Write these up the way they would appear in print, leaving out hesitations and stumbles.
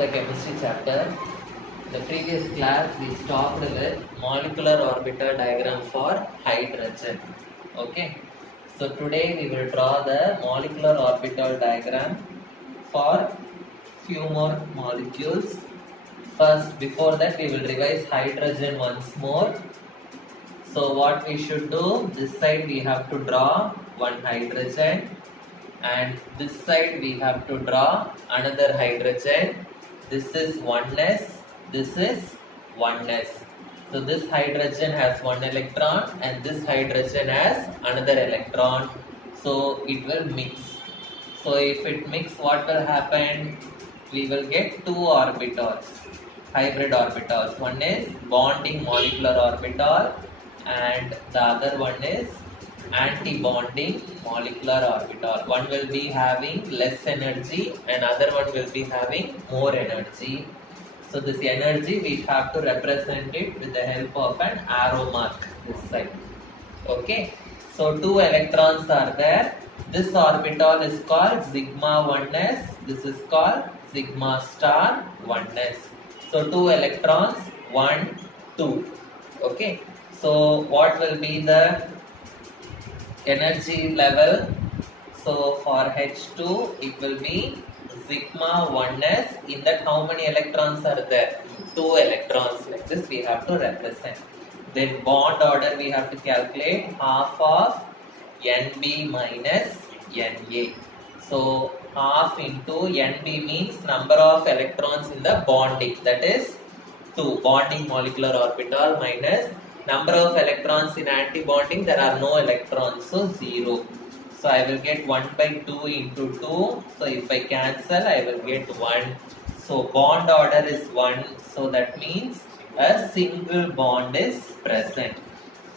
the chemistry chapter. In the previous class, we stopped with molecular orbital diagram for hydrogen. Okay. So today we will draw the molecular orbital diagram for few more molecules. First, before that, we will revise hydrogen once more. So what we should do, this side we have to draw one hydrogen, and this side we have to draw another hydrogen. This is oneness, this is oneness. So this hydrogen has one electron and this hydrogen has another electron. So it will mix. So if it mix, what will happen? We will get two orbitals, hybrid orbitals. One is bonding molecular orbital and the other one is anti-bonding molecular orbital. One will be having less energy and other one will be having more energy. So this energy we have to represent it with the help of an arrow mark this side. Okay. So two electrons are there. This orbital is called sigma oneness. This is called sigma star oneness. So two electrons, 1, 2. Okay. So what will be the energy level? So for H2 it will be sigma oneness. In that how many electrons are there? 2 electrons. Like this we have to represent. Then bond order we have to calculate half of Nb minus Na. So half into Nb means number of electrons in the bonding, that is 2, bonding molecular orbital, minus number of electrons in anti-bonding, there are no electrons, so 0. So I will get 1 by 2 into 2. So if I cancel, I will get 1. So bond order is 1. So that means a single bond is present.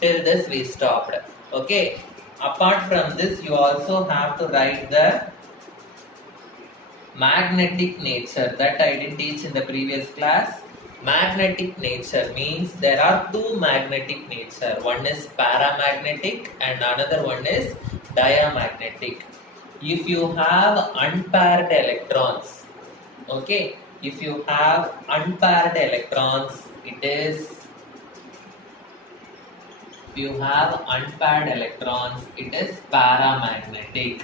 Till this we stopped. Okay. Apart from this, you also have to write the magnetic nature that I didn't teach in the previous class. Magnetic nature means there are two magnetic nature. One is paramagnetic and another one is diamagnetic. If you have unpaired electrons, okay, if you have unpaired electrons, it is, if you have unpaired electrons, it is paramagnetic.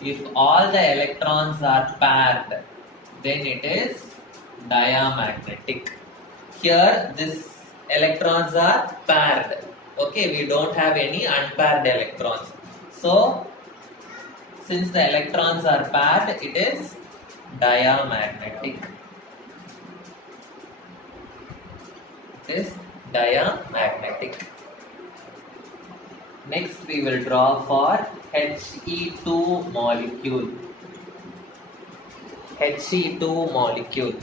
If all the electrons are paired, then it is diamagnetic. Here, these electrons are paired. Okay, we don't have any unpaired electrons. So, since the electrons are paired, it is diamagnetic. It is diamagnetic. Next, we will draw for He2 molecule. He2 molecule.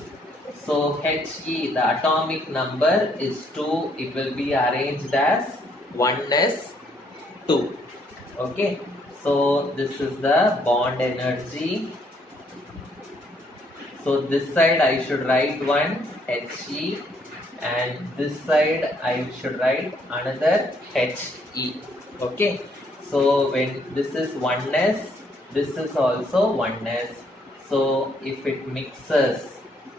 So He, the atomic number is 2. It will be arranged as 1s2. Okay. So this is the bond energy. So this side I should write one He, and this side I should write another He. Okay. So when this is 1s, this is also 1s. So if it mixes,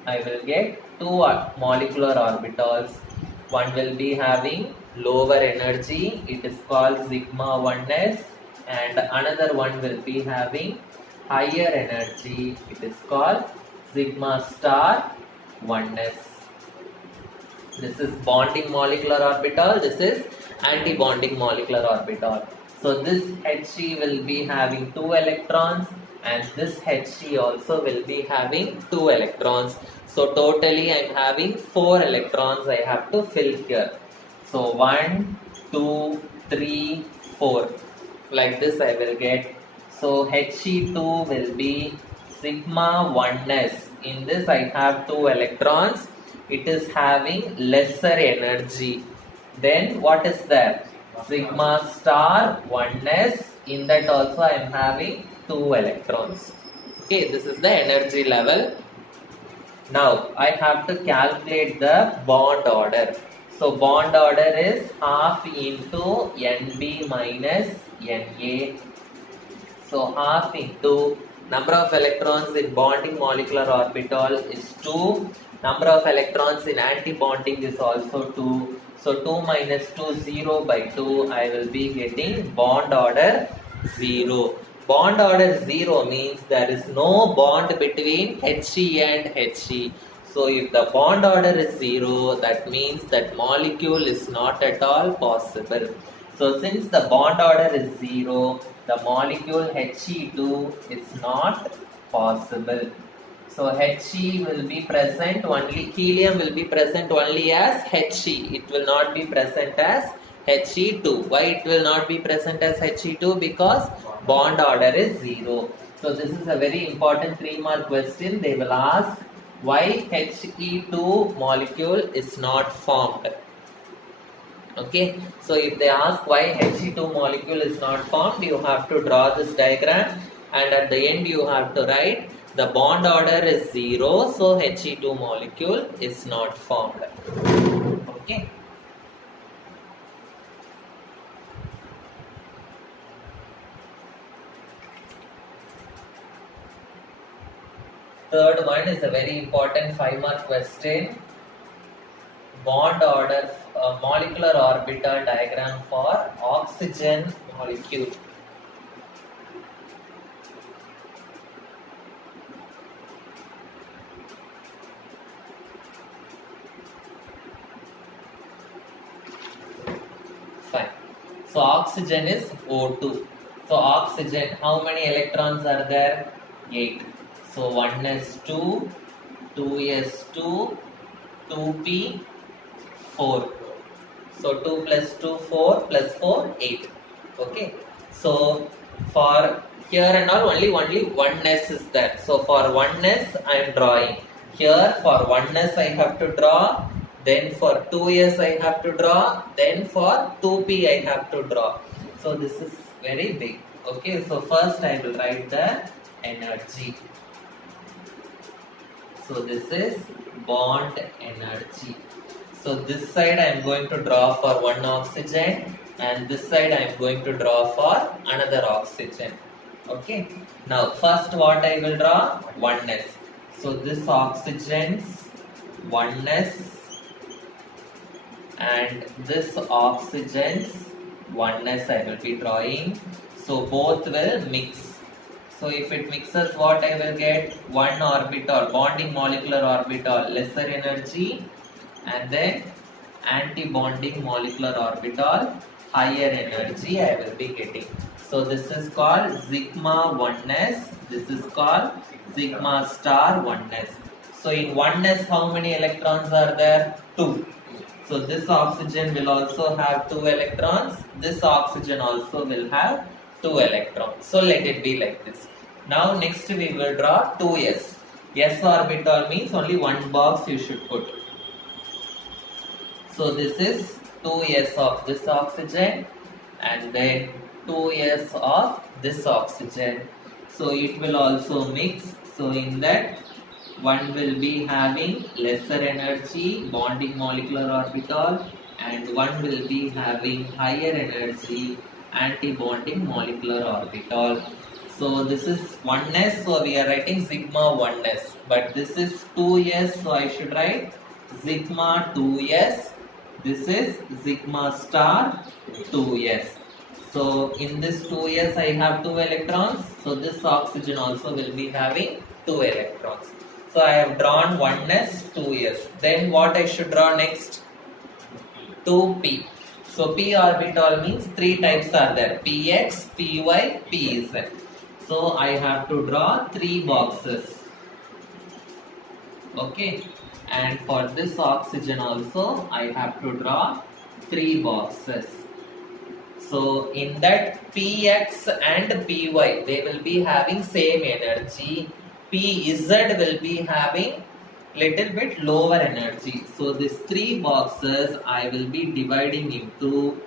I will get two molecular orbitals. One will be having lower energy, it is called sigma oneness, and another one will be having higher energy, it is called sigma star oneness. This is bonding molecular orbital, this is anti-bonding molecular orbital. So this He will be having 2 electrons and this He also will be having 2 electrons. So totally I am having 4 electrons I have to fill here. So 1, 2, 3, 4. Like this I will get. So He2 will be sigma oneness. In this I have 2 electrons. It is having lesser energy. Then what is that? Sigma star oneness. In that also I am having 2 electrons. Okay, this is the energy level. Now I have to calculate the bond order. So bond order is half into Nb minus Na. So half into Number of electrons in bonding molecular orbital is 2. Number of electrons in anti-bonding is also 2. So 2 minus 2, 0 by 2. I will be getting bond order 0. Bond order 0 means there is no bond between He and He. So if the bond order is 0, that means that molecule is not at all possible. So since the bond order is 0, the molecule He2 is not possible. So He will be present only, helium will be present only as He. It will not be present as He2. Why it will not be present as He2? Because bond order is 0. So this is a very important 3-mark question. They will ask why He2 molecule is not formed. Okay, so if they ask why He2 molecule is not formed, you have to draw this diagram, and at the end you have to write the bond order is 0, so He2 molecule is not formed. Okay. Third one is a very important 5-mark question. Bond order, molecular orbital diagram for oxygen molecule. Fine. So oxygen is O2. So oxygen, how many electrons are there? 8. So 1s2, 2s2, 2p, 4. So 2 plus 2, 4 plus 4, 8. Okay. So for here and all only 1s is there. So for 1s I am drawing. Here for 1s I have to draw. Then for 2s I have to draw. Then for 2p I have to draw. So this is very big. Okay. So first I will write the energy. So this is bond energy. So this side I am going to draw for one oxygen, and this side I am going to draw for another oxygen. Okay. Now first what I will draw? 1s. So this oxygen's 1s and this oxygen's 1s I will be drawing. So both will mix. So if it mixes, what I will get? One orbital, bonding molecular orbital, lesser energy, and then anti-bonding molecular orbital, higher energy I will be getting. So this is called sigma 1s, this is called sigma star 1s. So in 1s how many electrons are there? 2. So this oxygen will also have 2 electrons, this oxygen also will have 2 electrons. So let it be like this. Now next we will draw 2s. S orbital means only one box you should put. So this is 2s of this oxygen and then 2s of this oxygen. So it will also mix. So in that one will be having lesser energy, bonding molecular orbital, and one will be having higher energy, anti-bonding molecular orbital. So this is 1s, so we are writing sigma 1s, but this is 2s, so I should write sigma 2s. This is sigma star 2s. So in this 2s I have 2 electrons, so this oxygen also will be having 2 electrons. So I have drawn 1s, 2s. Then what I should draw next? 2p. So p orbital means 3 types are there: px, py, pz. So I have to draw 3 boxes. Okay. And for this oxygen also I have to draw 3 boxes. So in that px and py they will be having same energy. Pz will be having little bit lower energy. So these 3 boxes I will be dividing into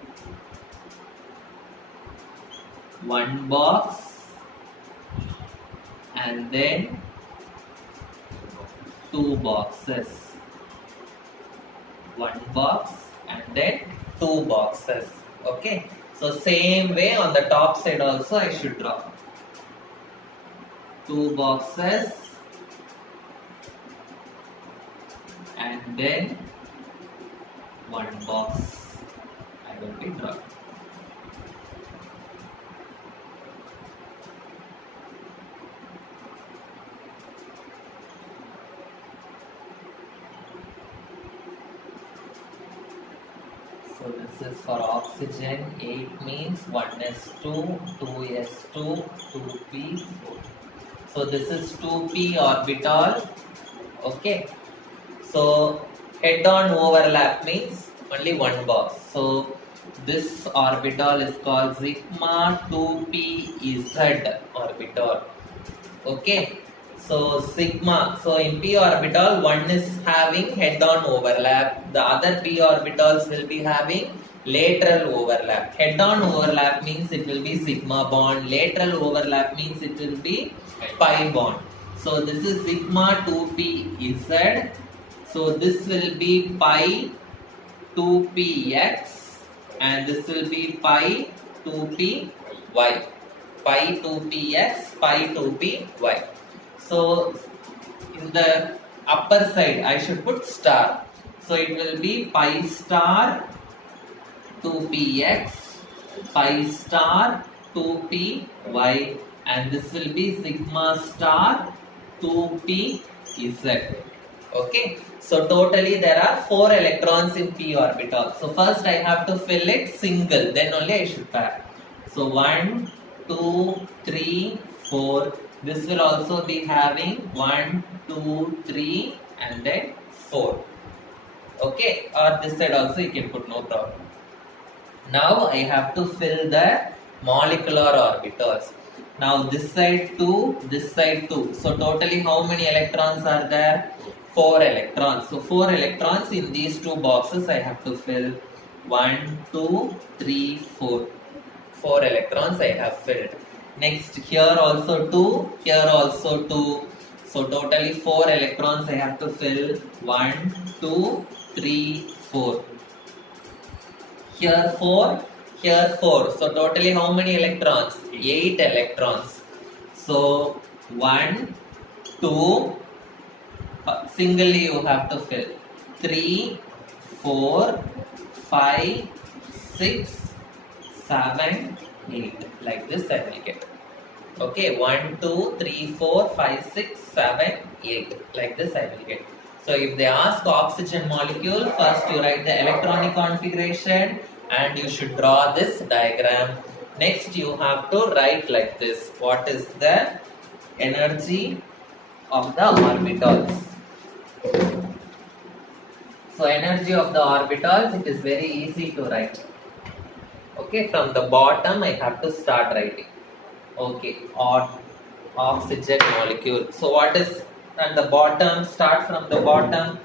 one box and then 2 boxes. One box and then 2 boxes. Okay. So same way on the top side also I should draw. two boxes, and then one box. I will be drawing. So this is for oxygen. 8 means 1s2, 2s2, 2p4. So this is 2p orbital. Okay. So head-on overlap means only one box. So this orbital is called sigma 2pz orbital. Okay. So sigma. So in p orbital, one is having head-on overlap. The other p orbitals will be having lateral overlap. Head-on overlap means it will be sigma bond. Lateral overlap means it will be pi bond. So this is sigma 2pz. So this will be pi 2px and this will be pi 2py. Pi 2px, pi 2py. So in the upper side I should put star. So it will be pi star 2px, pi star 2py, and this will be sigma star 2pz. Okay, so totally there are 4 electrons in p orbital. So first I have to fill it single, then only I should pair. So 1, 2, 3, 4. This will also be having 1, 2, 3 and then 4. Okay, or this side also you can put, no problem. Now I have to fill the molecular orbitals. Now this side 2, this side 2. So totally how many electrons are there? 4 electrons. So 4 electrons in these two boxes I have to fill. 1, 2, 3, 4. 4 electrons I have filled. Next here also 2, here also 2. So totally 4 electrons I have to fill. 1, 2, 3, 4. Here 4, here 4. So totally how many electrons? 8 electrons. So 1, 2, singly you have to fill. 3, 4, 5, 6, 7, 8. Like this I will get. Okay, 1, 2, 3, 4, 5, 6, 7, 8. Like this I will get. So if they ask oxygen molecule, first you write the electronic configuration and you should draw this diagram. Next you have to write like this. What is the energy of the orbitals? So energy of the orbitals, it is very easy to write. Okay, from the bottom I have to start writing. Okay, or oxygen molecule. So what is at the bottom? Start from the bottom.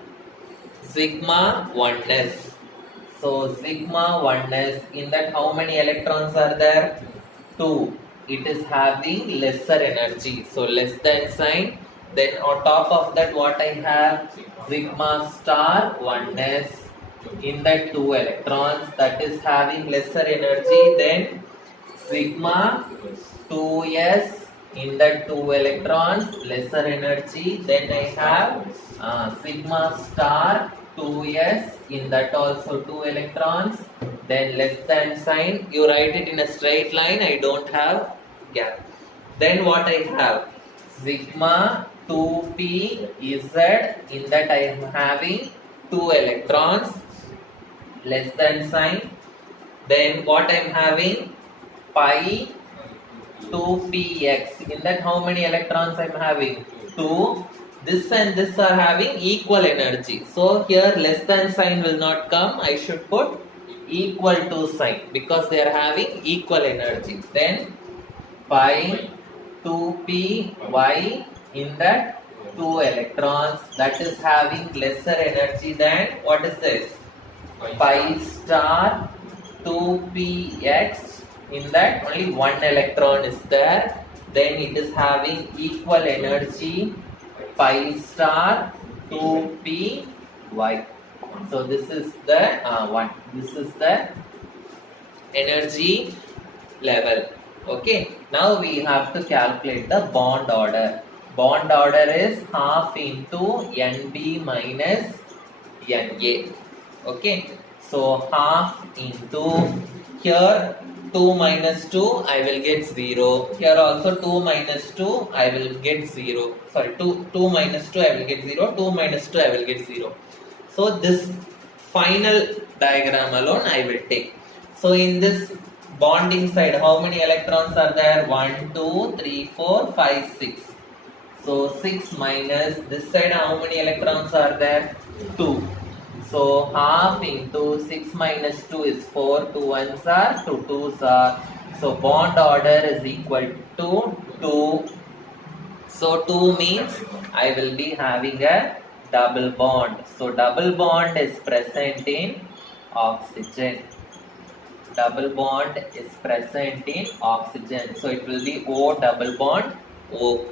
Sigma 1s. So sigma 1s, in that how many electrons are there? 2. It is having lesser energy. So less than sign. Then on top of that what I have? Sigma star 1s. In that 2 electrons, that is having lesser energy. Then sigma 2s, in that 2 electrons, lesser energy. Then I have sigma star 2s, in that also 2 electrons. Then less than sign, you write it in a straight line, I don't have gap. Then what I have? Sigma 2p z, in that I am having 2 electrons, less than sign. Then what I am having? Pi 2px, in that how many electrons I am having? 2. This and this are having equal energy. So here less than sign will not come. I should put equal to sign because they are having equal energy. Then pi 2py, in that 2 electrons, that is having lesser energy than, what is this? Pi star 2px, in that only 1 electron is there. Then it is having equal energy, pi star 2py. So this is the one. This is the energy level. Okay, now we have to calculate the bond order. Bond order is half into NB minus NA. Okay, so half into here 2 minus 2 I will get 0. Here also 2 minus 2 I will get 0. Sorry, 2 minus 2 I will get 0. 2 minus 2 I will get 0. So this final diagram alone I will take. So in this bonding side, how many electrons are there? 1, 2, 3, 4, 5, 6. So 6 minus this side, how many electrons are there? 2. So half into 6 minus 2 is 4. 2 ones are, 2 twos are. So bond order is equal to 2. So 2 means I will be having a double bond. So double bond is present in oxygen. Double bond is present in oxygen. So it will be O double bond O.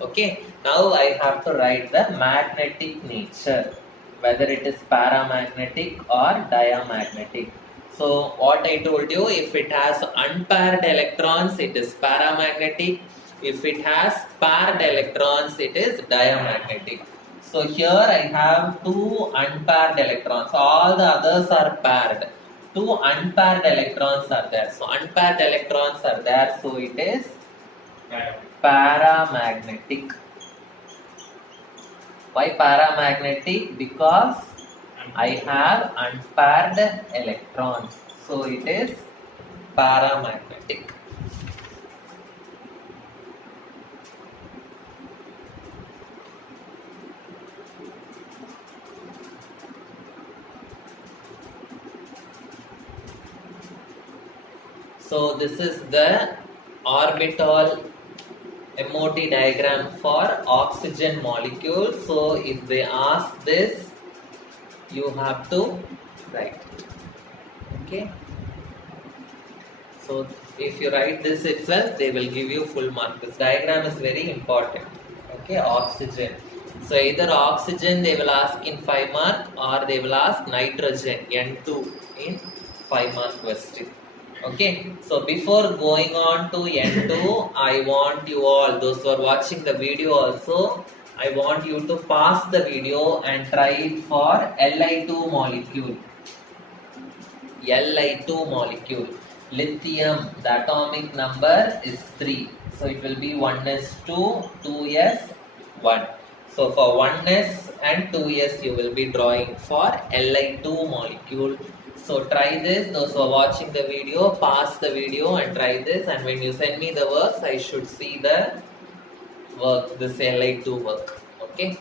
Okay. Now I have to write the magnetic nature, whether it is paramagnetic or diamagnetic. So what I told you, if it has unpaired electrons, it is paramagnetic. If it has paired electrons, it is diamagnetic. So here I have 2 unpaired electrons. All the others are paired. 2 unpaired electrons are there. So unpaired electrons are there. So it is paramagnetic. Why paramagnetic? Because I have unpaired electrons. So it is paramagnetic. So this is the orbital MOT diagram for oxygen molecule. So if they ask this, you have to write. Okay. So if you write this itself, they will give you full mark. This diagram is very important. Okay, oxygen. So either oxygen they will ask in 5 mark, or they will ask nitrogen N2 in 5 mark question. Okay, so before going on to N2, I want you all, those who are watching the video also, I want you to pause the video and try it for Li2 molecule. Li2 molecule. Lithium, the atomic number is 3. So it will be 1s2, 2s1. So for 1s and 2s you will be drawing for Li2 molecule. So try this. Those who are watching the video, pause the video and try this. And when you send me the works, I should see the work, this Li2 work. Okay.